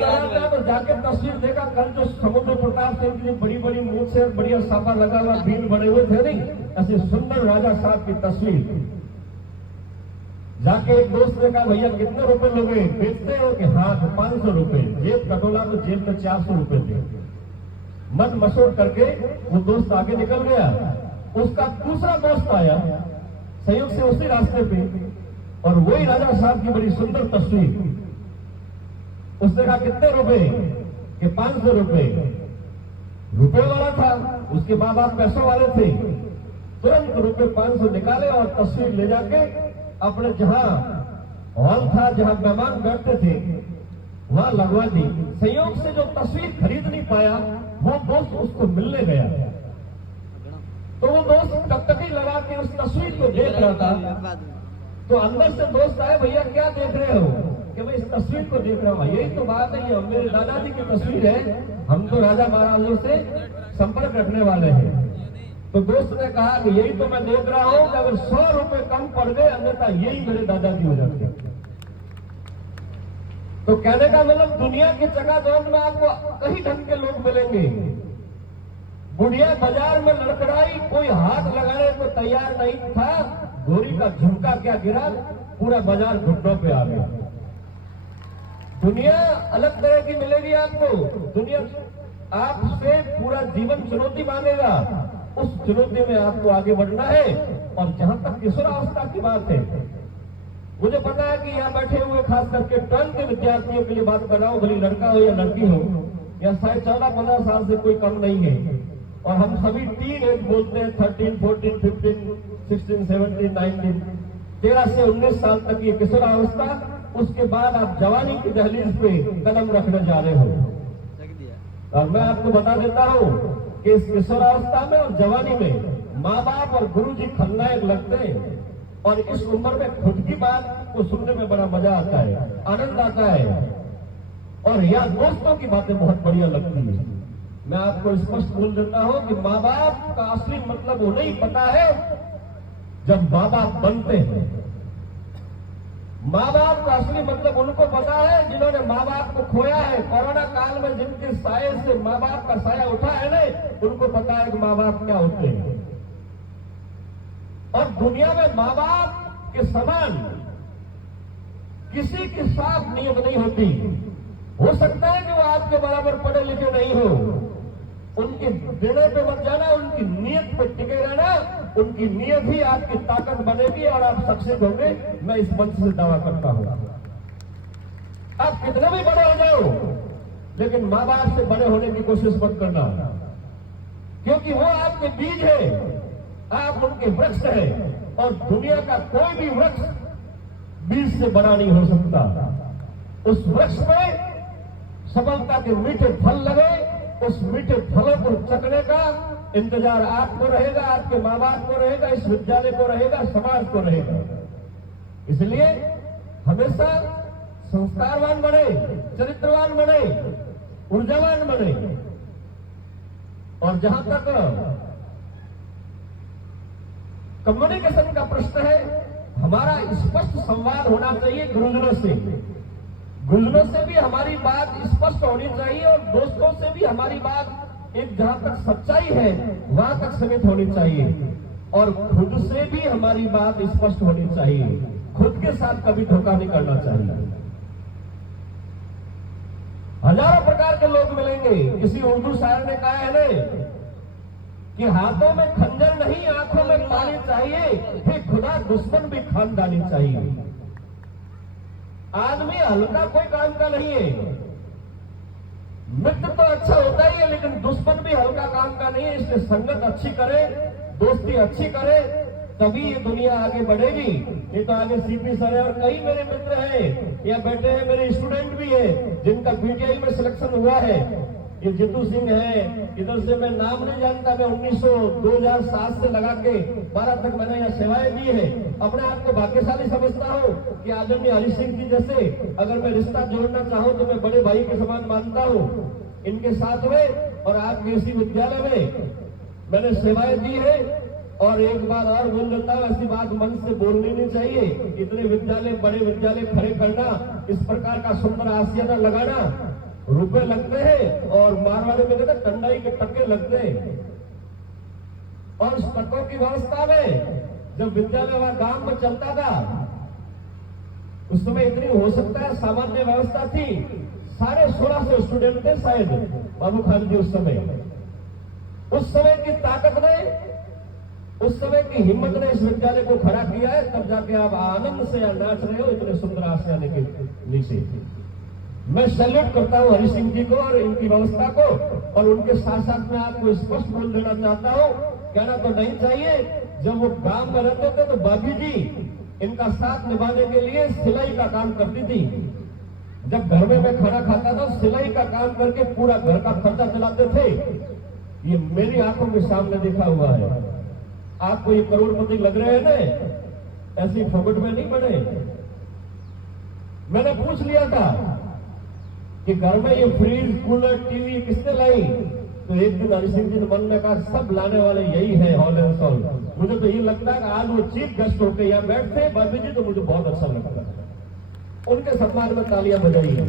गया तो जाके तस्वीर देखा, कल जो समुद्र प्रताप सिंह की बड़ी बड़ी मूछ से बढ़िया साफा लगा हुआ भीड़ बड़े हुए थे नहीं, ऐसे सुंदर राजा साहब की तस्वीर। जाके एक दोस्त ने कहा भैया कितने रुपए लोगे, बेचते हो कि हाँ, तो 500 रुपए। जेब कटोला तो जेब में 400 रुपए थे। मन मशोर करके वो दोस्त आगे निकल गया। उसका दूसरा दोस्त आया संयोग से उसी रास्ते पे, और वही राजा साहब की बड़ी सुंदर तस्वीर। उसने कहा कितने रुपए, कि 500 रुपए। रुपए वाला था, उसके माँ बाप पैसों वाले थे। तुरंत रुपए 500 निकाले और तस्वीर ले जाके अपने जहां हॉल था, जहां मेहमान बैठते थे, वहां लगवा दी। संयोग से जो तस्वीर खरीद नहीं पाया, वो दोस्त उसको मिलने गया। तो वो दोस्त टकटकी लगा के उस तस्वीर को देख रहा था। तो अंदर से दोस्त आए, भैया क्या देख रहे हो, कि मैं इस तस्वीर को देख रहा हूँ। यही तो बात है, ये मेरे दादाजी की तस्वीर है, हम तो राजा महाराजों से संपर्क रखने वाले हैं। तो दोस्त ने कहा कि यही तो मैं देख रहा हूं कि अगर 100 रुपए कम पड़ गए, अन्यथा यही मेरे दादाजी हो जाते। तो कहने का मतलब दुनिया की चकाचौंध में आपको कई ढंग के लोग मिलेंगे। बुढ़िया बाजार में लड़खड़ाई, कोई हाथ लगाने को तैयार नहीं था, गोरी का झुमका क्या गिरा, पूरा बाजार घुटनों पे आ गया। दुनिया अलग तरह की मिलेगी आपको। दुनिया आपसे पूरा जीवन चुनौती मांगेगा, उस चुनौती में आपको आगे बढ़ना है। और जहां तक किशोरावस्था की बात है, मुझे पता है कि यहाँ बैठे हुए खास करके 12 के विद्यार्थियों के लिए बात कर रहा हूं, भले लड़का हो या लड़की हो, या शायद 14-15 साल से कोई कम नहीं है। और हम सभी टीन एज बोलते हैं, 13, 14, 15, 16, 17, 19, 13 से 19 साल तक ये किशोरावस्था। उसके बाद आप जवानी की दहलीज पे कदम रखने जा रहे हो। और मैं आपको बता देता हूं कि इस किशोरावस्था में और जवानी में माँ बाप और गुरु जी खलनायक लगते हैं। और इस उम्र में खुद की बात को सुनने में बड़ा मजा आता है, आनंद आता है, और यह दोस्तों की बातें बहुत बढ़िया लगती है। मैं आपको स्पष्ट बोल देता हूं कि माँ बाप का असली मतलब उन्हें ही पता है जब माँ बाप बनते हैं। माँ बाप का असली मतलब उनको पता है जिन्होंने माँ बाप को खोया है। कोरोना काल में जिनके साये से माँ बाप का साया उठा है ना, उनको पता है कि माँ बाप क्या होते हैं। और दुनिया में माँ बाप के समान किसी की साफ नीयत नहीं होती। हो सकता है कि वो आपके बराबर पढ़े लिखे नहीं हो, उनके निर्णय पे मत जाना, उनकी नीयत पे टिके रहना। उनकी नीयत ही आपकी ताकत बनेगी और आप सक्सेस होंगे। मैं इस मंच से दावा करता हूं। आप कितने भी बड़े हो जाओ, लेकिन माँ बाप से बड़े होने की कोशिश मत करना, क्योंकि वो आपके बीज है, आप उनके वृक्ष हैं। और दुनिया का कोई भी वृक्ष बीज से बड़ा नहीं हो सकता। उस वृक्ष में सफलता के मीठे फल लगे, उस मीठे फलों को चखने का इंतजार आपको रहेगा, आपके माँ बाप को रहेगा, इस विद्यालय को रहेगा, समाज को रहेगा। इसलिए हमेशा संस्कारवान बने, चरित्रवान बने, ऊर्जावान बने। और जहां तक कम्युनिकेशन का प्रश्न है, हमारा स्पष्ट संवाद होना चाहिए गुरुजनों से। गुरुजनों से भी हमारी बात स्पष्ट होनी चाहिए, और दोस्तों से भी हमारी बात एक जहां तक सच्चाई है वहां तक सीमित होनी चाहिए। और खुद से भी हमारी बात स्पष्ट होनी चाहिए। खुद के साथ कभी धोखा नहीं करना चाहिए। हजारों प्रकार के लोग मिलेंगे। किसी उर्दू शायर ने कहा है ना कि हाथों में खंजर नहीं, आंखों में पानी चाहिए, फिर खुदा दुश्मन भी खानदानी चाहिए। आदमी हल्का कोई काम का नहीं है। मित्र तो अच्छा होता ही है, लेकिन दुश्मन भी हल्का काम का नहीं है। इसलिए संगत अच्छी करे, दोस्ती अच्छी करे, तभी ये दुनिया आगे बढ़ेगी। ये तो आगे सीपी सर है और कई मेरे मित्र हैं, या बैठे हैं मेरे स्टूडेंट भी है जिनका पीटीआई में सिलेक्शन हुआ है। ये जितू सिंह है, इधर से मैं नाम नहीं जानता, मैं 2007 से लगा के 12 तक मैंने यहाँ सेवाएं दी है। अपने आप को भाग्यशाली समझता हूँ कि आदरणीय हरि सिंह जी जैसे अगर मैं रिश्ता जोड़ना चाहूँ तो मैं बड़े भाई के समान मानता हूँ। इनके साथ में और आपके इसी विद्यालय में मैंने सेवाएं दी है। और एक बार और बोल देता हूँ, ऐसी बात मन से बोलनी नहीं चाहिए। इतने विद्यालय, बड़े विद्यालय खड़े करना, इस प्रकार का सुंदर आशियाना लगाना, रुपए लगते हैं और मारवाड़ी में कहते टंडाई के टक्के लगते हैं। और उस टक्कों की व्यवस्था में जब विद्यालय वहां गांव में चलता था उस समय इतनी हो सकता है सामान्य व्यवस्था थी। 1650 स्टूडेंट थे शायद बाबू खान जी उस समय की ताकत ने, उस समय की हिम्मत ने इस विद्यालय को खड़ा किया है। तब जाके आप आनंद से नाच रहे हो इतने सुंदर आशियाने के नीचे। मैं सैल्यूट करता हूं हरि सिंह जी को और इनकी व्यवस्था को, और उनके साथ साथ में आपको स्पष्ट बोल देना चाहता हूं, कहना तो नहीं चाहिए, जब वो गांव में रहते थे तो बागी जी इनका साथ निभाने के लिए सिलाई का काम करती थी। जब घर में मैं खाना खाता था सिलाई का काम करके पूरा घर का खर्चा चलाते थे। ये मेरी आंखों के सामने देखा हुआ है। आपको ये करोड़पति लग रहे हैं ना, ऐसी फोकट में नहीं बने। मैंने पूछ लिया था कि घर में ये फ्रिज कूलर टीवी किसने लाई, तो एक दिन हरि सिंह जी ने मन में कहा सब लाने वाले यही है हॉल एंड सॉल। मुझे तो ये लगता है कि आज वो चीफ गेस्ट होकर यहाँ बैठते बाबी जी, तो मुझे बहुत अच्छा लगता है। उनके सम्मान में तालियां बजाई है,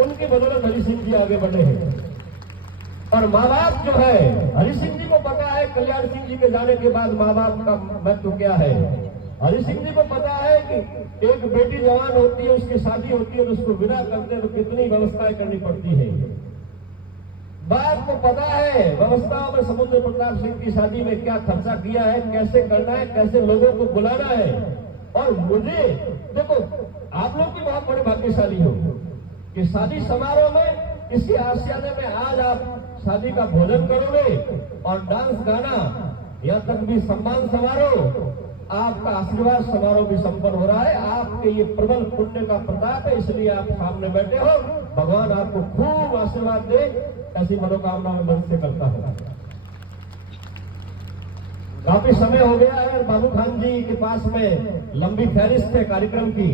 उनकी बदौलत हरि सिंह जी आगे बढ़े हैं। और माँ बाप जो है, हरि सिंह जी को पता है कल्याण सिंह जी के जाने के बाद माँ बाप का महत्व क्या है। हरि सिंह जी को पता है कि एक बेटी जवान होती है, उसकी शादी होती है तो उसको विदा करते हैं तो कितनी व्यवस्थाएं करनी पड़ती है। बाप को पता है व्यवस्थाओं में समुद्र प्रताप सिंह की शादी में क्या खर्चा किया है, कैसे करना है, कैसे लोगों को बुलाना है। और मुझे देखो, आप लोग भी बहुत बड़े भाग्यशाली हो कि शादी समारोह में किसी आशियाने में आज आप शादी का भोजन करोगे और डांस गाना, यहाँ तक भी सम्मान समारोह, आपका आशीर्वाद समारोह भी संपन्न हो रहा है। आपके ये प्रबल पुण्य का प्रताप है, इसलिए आप सामने बैठे हो। भगवान आपको खूब आशीर्वाद दे, ऐसी मनोकामना में मन से करता हूं। काफी समय हो गया है बाबू खान जी के पास में लंबी फहरिस्त है कार्यक्रम की।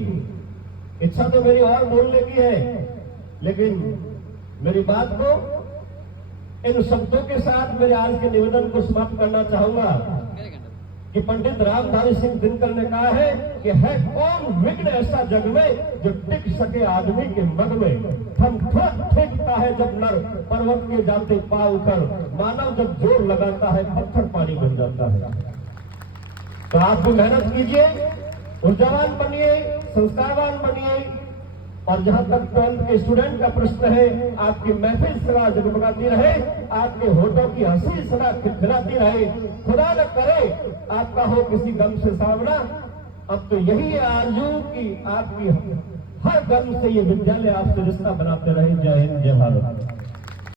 इच्छा तो मेरी और बोलने की है, लेकिन मेरी बात को इन शब्दों के साथ मेरे आज के निवेदन को समाप्त करना चाहूंगा कि पंडित रामधारी सिंह दिनकर ने कहा है कि है कौन विघ्न ऐसा जग में जो टिक सके आदमी के मन में। ठेकता है जब नर पर्वत के जाते पाव कर, मानव जब जोर लगाता है पत्थर पानी बन जाता है। तो आप भी मेहनत कीजिए, ऊर्जावान बनिए, संस्कारवान बनिए। और जहां तक 12th के स्टूडेंट का प्रश्न है, आपकी महफिल सदा जगमगाती रहे, आपके होठों की हंसी सदा खिलखिलाती रहे। खुदा न करे आपका हो किसी गम से सामना। अब तो यही है आरजू कि आपकी हर गम से ये विद्यालय आपसे रिश्ता बनाते रहे। जय हिंद।